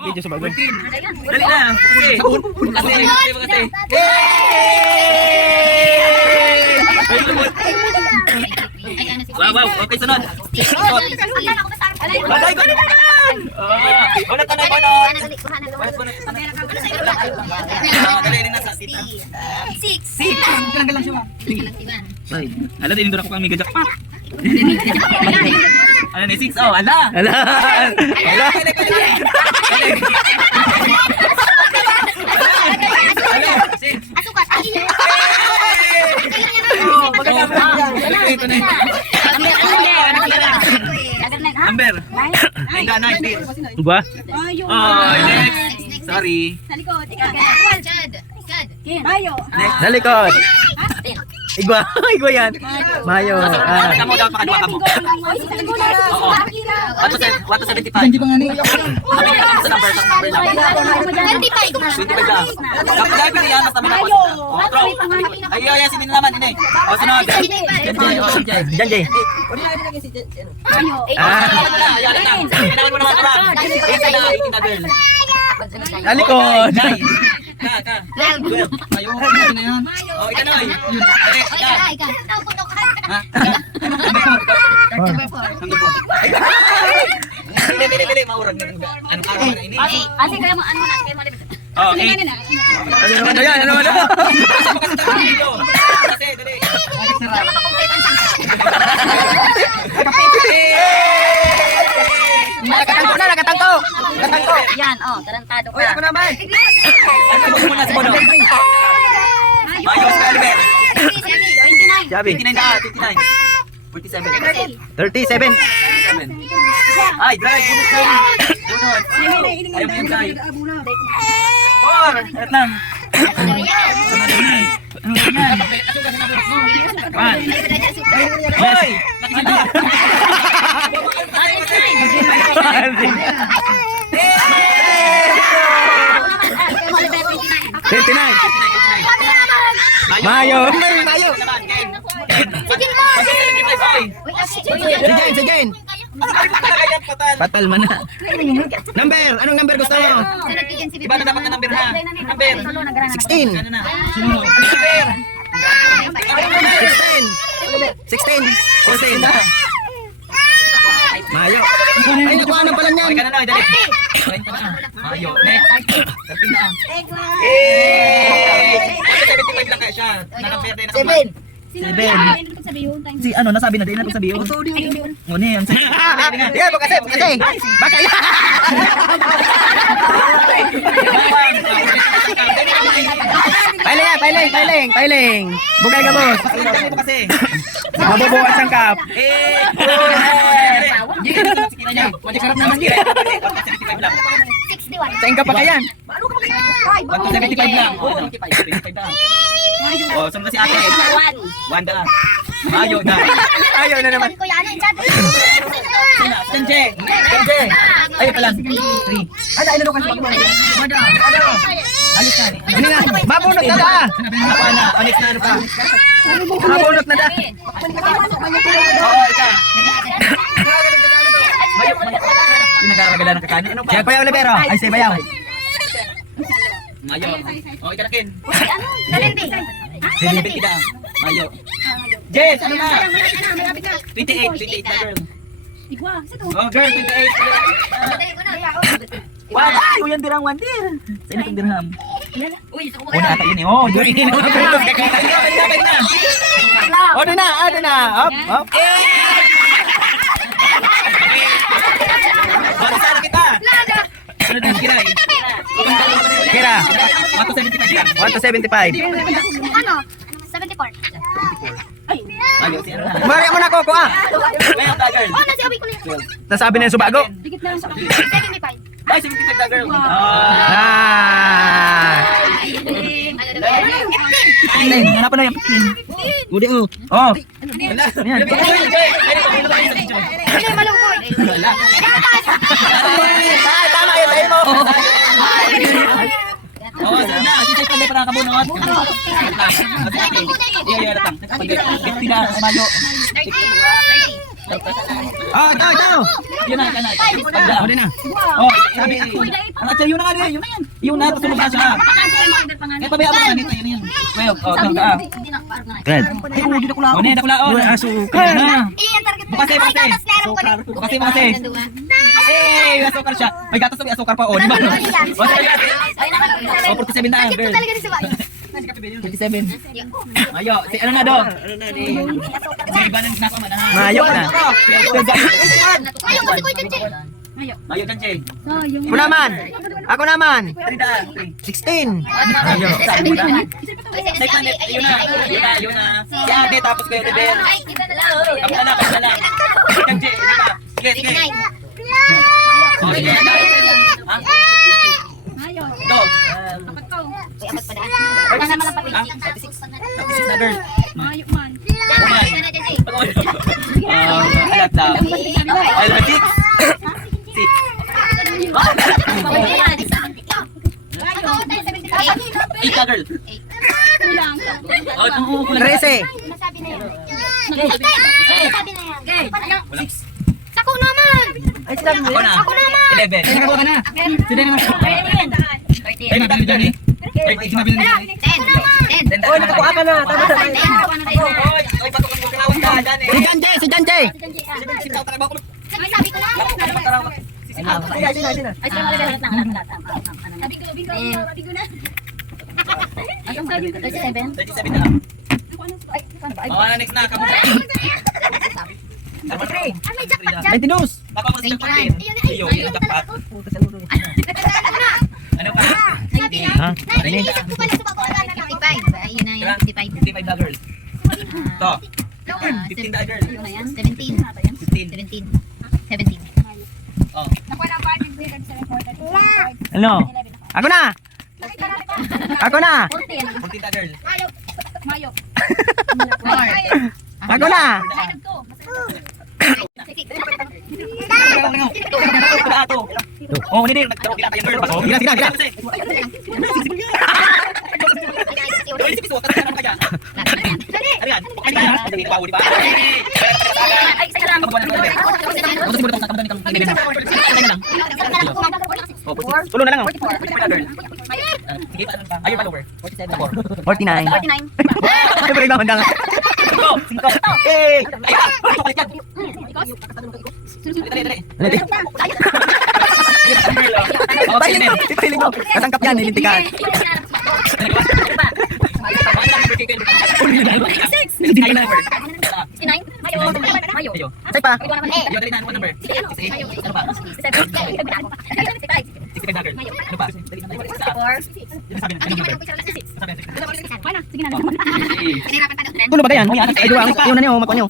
Video sa bago. Dali na. Kasi. Kasi. Wow. Okay, sunod. Patay ko na naman. Wala ka na ba na? Dali na sa sita. Six. Galang siya. Ay, ala din dura ko kang mega jackpot. Ano ni 6? Oh, ala. Ala. Asukat. Amber. Linda, 19. Ba? Oh, next. Sorry. Sa likod. Mayo. Sa likod. Igwa. Igwa yan. Mayo. Kamu dapat pakadwa kamu. Oo. Wato 75. Hindi ba nga ni? Sa number lang. 25 lang. Kapag kaya yan, mas namin ako. Oh, throw. Ay, sinin naman, ini. O, sunod. Janjay. Kailangan mo naman ito lang. Isa na, 18 na girl. Sa likod. Ka. Mayo, ito na yan. O, ito na. Ha? Hanggang po. Pili, maurag na. Ano ka na ini? Asi kaya mo ano na kay mo libet. Okay. Ano naman yan? Ano naman? Kasi, dali. Nakatangko. Yan, tarantado ka. Ako naman. Ano mo muna sa bono? Mayo, sa Albert. 29. Sabi. 29 na, 29. 47. 37. Ay, drive. Bunot. Ayaw mo yung drive. 4. Eto lang. Ano yan? One. Hoy! Nakikita! Mayo. Si Jane. Patal man na. Number. Anong number gusto mo? Iba na dapat na number ha? Number. 16. Ano na? Number. 16. 14. Mayo. Ay, nakuha na pala niyan. Okay ka na na, dali. 20 na. Mayo. Next. 13 na. 75 lang kaya siya. Number din. 7. Si ano, nasabi na din natin sabihin. O ne, ang sabi. Yan, bukasi. Baka yan. Pailing. Bukay ka, boss. Kasi. Mabubukas ang cup. Sarap naman din. 75 lang. 61. Saan ka pa kayan? 75 lang. 75 lang. Oh, saan na si ate? 1 na. Mayo na. Ayaw na naman. Kuya, ano yung chat? Kenje. Ay, pala. 3. Ano doon kasi pag-ibig? Alis na. Ano nga? Mabunot na da. Apa na? Alis na ano pa? Mabunot na da. Oo, ikaw. Mayo. Yung nagkaragala ng kakanin. Ano pa? Siya Bayaw Libero. Ay, si Bayaw. Mayo. Oh, ika na Ken. Ano? Talente. Silipit kita. Mayo. Jess, ano na? 28 na girl. Oh, girl, 28. Wow, yung dirang 1 dir. Sino itong dirham? Oh, nata yun eh. Oh, yun eh. O, doon na. Up. Balik sana kita. Ano din kira eh? Kira. 175 lang. 1 to 75. Ano? 74. Mayo, si ano na? Mari mo na Coco ah. Mayo, ta girl. Oh, nasi ko na. Nasabi na yung subago. 75. Ay, 75 na girl. Hanapan na yung 15. Udi oh. Oh. Ayan. Ano malungkot? Tama yun, tayo mo. Oh, sige na. Sige pa para kabunot. Iya, datang. 50 na sa Mayo. Oh, ito. Yun na, yan na. Oh, din na. Oh, sabi ako. Yun na nga din, yun na yan. Yun na, tapos na siya. Eh, pabayaan mo na nito, yun yan. Ngayon, oh, ito ka. Red. Ay, hindi na kulaon. Hindi na kulaon. Uy, asukal na. Bukasi. Bukasi. Eh, may asukar siya. May gatas na may asukar pa, oh, di ba? Oh, 47 na, girl. 47. Mayo, si ano na do? Si iba nang nasa man. Mayo na. Mayo kan, Che. Ako naman. 16. Mayo. Yun na. Si Ate, tapos kayo, Rebel. Kami na. Kan, Che. Sige. Oh, sige. Ha? Go. Na, girl. Alat daw. Alat, 6. Ika, girl. Oh, kulang. 13. Sako naman! Ako na. Ako naman! 11. Ay, nakakuha ka na. Sige naman. Ay, natabi dyan eh. Ay, sinabi na niya. 10. Oy, nakakuha ka na. Tama sa kayo. Oy, patukan mo kalawan ka dyan eh. Si Janjay. Sintaw talaga ako. Nagsabi ko lang. Sabi ko. 37 na lang. Oh, next na. Kamu. Number 3. Ah, may jackpot dyan. 22. Napapos sa jackpot. Iyo, yun ang jackpot. Ano pa? Ha? Naiisip ko pala sa babae na 55. Ayun na yan, 55. 55 na girl. Ito. 15 na girl. 17. 15. 17. Oh. Ano? Ako na. 14 na girl. Ako na. Oh, hindi. Nagtaro kita tayo girl. Sige. Oy, si Piso, tara na kaya. Ano yan? Okay na. Hindi pa uli ba? Ay, isa lang. Ano siguro tong nakabdan nitong kaibigan mo? Ano lang? Tulo na lang oh. 44 na girl. Sige pa pa. Ayun follower. 47. 49. 49. Siyempre ba mandang. 5. Eh! Ay! Balik yan. Dali. Pipiling mo. Nasangkap yan, nilintikan. Mayo. Say pa. Puno ba yan? Ay, duwa. Yun na niyo, makuha niyo.